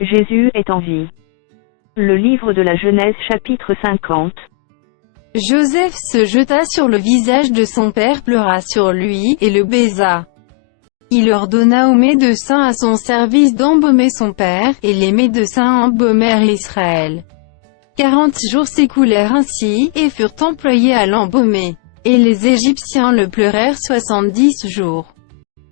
Jésus est en vie. Le livre de la Genèse chapitre 50. Joseph se jeta sur le visage de son père, pleura sur lui, et le baisa. Il ordonna aux médecins à son service d'embaumer son père, et les médecins embaumèrent Israël. 40 jours s'écoulèrent ainsi, et furent employés à l'embaumer. Et les Égyptiens le pleurèrent 70 jours.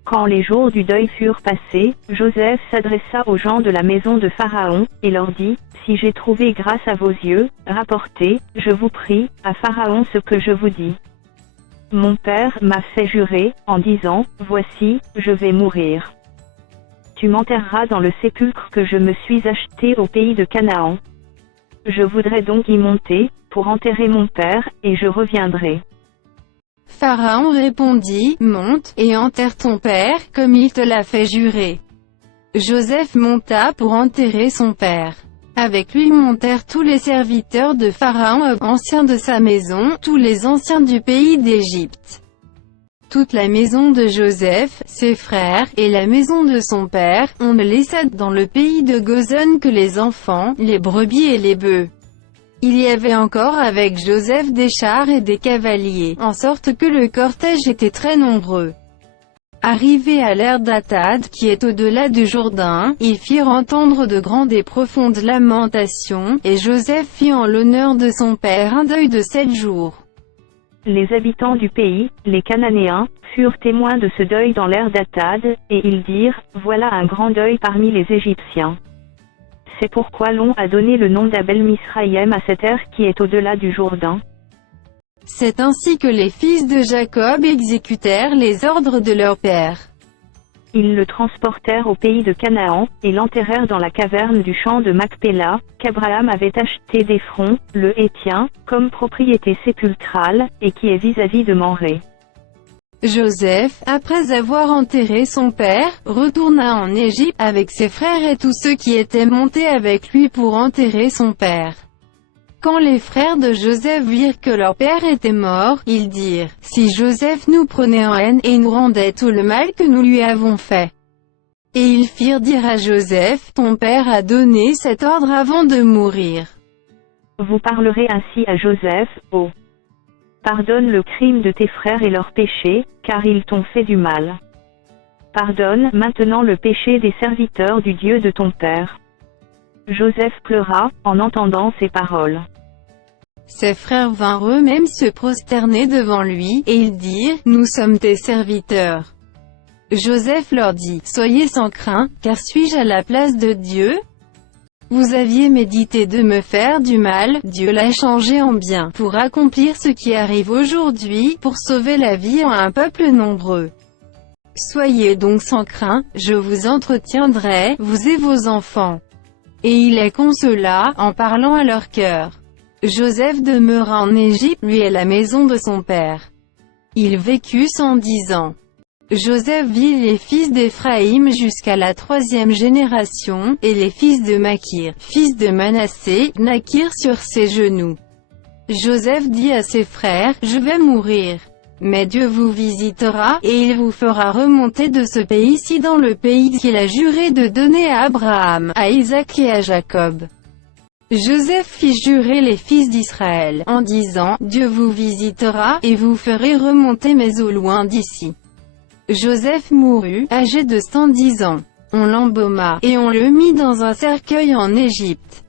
Quand les jours du deuil furent passés, Joseph s'adressa aux gens de la maison de Pharaon, et leur dit, « Si j'ai trouvé grâce à vos yeux, rapportez, je vous prie, à Pharaon ce que je vous dis. Mon père m'a fait jurer, en disant, voici, je vais mourir. Tu m'enterreras dans le sépulcre que je me suis acheté au pays de Canaan. Je voudrais donc y monter, pour enterrer mon père, et je reviendrai. » Pharaon répondit, « Monte, et enterre ton père, comme il te l'a fait jurer. » Joseph monta pour enterrer son père. Avec lui montèrent tous les serviteurs de Pharaon, anciens de sa maison, tous les anciens du pays d'Égypte. Toute la maison de Joseph, ses frères, et la maison de son père, on ne laissa dans le pays de Goshen que les enfants, les brebis et les bœufs. Il y avait encore avec Joseph des chars et des cavaliers, en sorte que le cortège était très nombreux. Arrivés à l'ère d'Atad, qui est au-delà du Jourdain, ils firent entendre de grandes et profondes lamentations, et Joseph fit en l'honneur de son père un deuil de 7 jours. Les habitants du pays, les Cananéens, furent témoins de ce deuil dans l'ère d'Atad, et ils dirent, voilà un grand deuil parmi les Égyptiens. C'est pourquoi l'on a donné le nom d'Abel-Misraïm à cette ère qui est au-delà du Jourdain. C'est ainsi que les fils de Jacob exécutèrent les ordres de leur père. Ils le transportèrent au pays de Canaan, et l'enterrèrent dans la caverne du champ de Macpéla, qu'Abraham avait acheté d'Éphron, le Héthien, comme propriété sépulcrale, et qui est vis-à-vis de Mamré. Joseph, après avoir enterré son père, retourna en Égypte, avec ses frères et tous ceux qui étaient montés avec lui pour enterrer son père. Quand les frères de Joseph virent que leur père était mort, ils dirent, « Si Joseph nous prenait en haine, et nous rendait tout le mal que nous lui avons fait. » Et ils firent dire à Joseph, « Ton père a donné cet ordre avant de mourir. » Vous parlerez ainsi à Joseph, ô pardonne le crime de tes frères et leurs péchés, car ils t'ont fait du mal. Pardonne maintenant le péché des serviteurs du Dieu de ton père. Joseph pleura, en entendant ces paroles. Ses frères vinrent eux-mêmes se prosterner devant lui, et ils dirent, nous sommes tes serviteurs. Joseph leur dit, soyez sans crainte, car suis-je à la place de Dieu? Vous aviez médité de me faire du mal, Dieu l'a changé en bien, pour accomplir ce qui arrive aujourd'hui, pour sauver la vie à un peuple nombreux. Soyez donc sans crainte, je vous entretiendrai, vous et vos enfants. Et il les consola, en parlant à leur cœur. Joseph demeura en Égypte, lui et la maison de son père. Il vécut 110 ans. Joseph vit les fils d'Éphraïm jusqu'à la 3e génération, et les fils de Makir, fils de Manassé, naquirent sur ses genoux. Joseph dit à ses frères, je vais mourir. Mais Dieu vous visitera, et il vous fera remonter de ce pays-ci dans le pays qu'il a juré de donner à Abraham, à Isaac et à Jacob. Joseph fit jurer les fils d'Israël, en disant, Dieu vous visitera, et vous ferez remonter mes eaux loin d'ici. Joseph mourut, âgé de 110 ans. On l'embauma, et on le mit dans un cercueil en Égypte.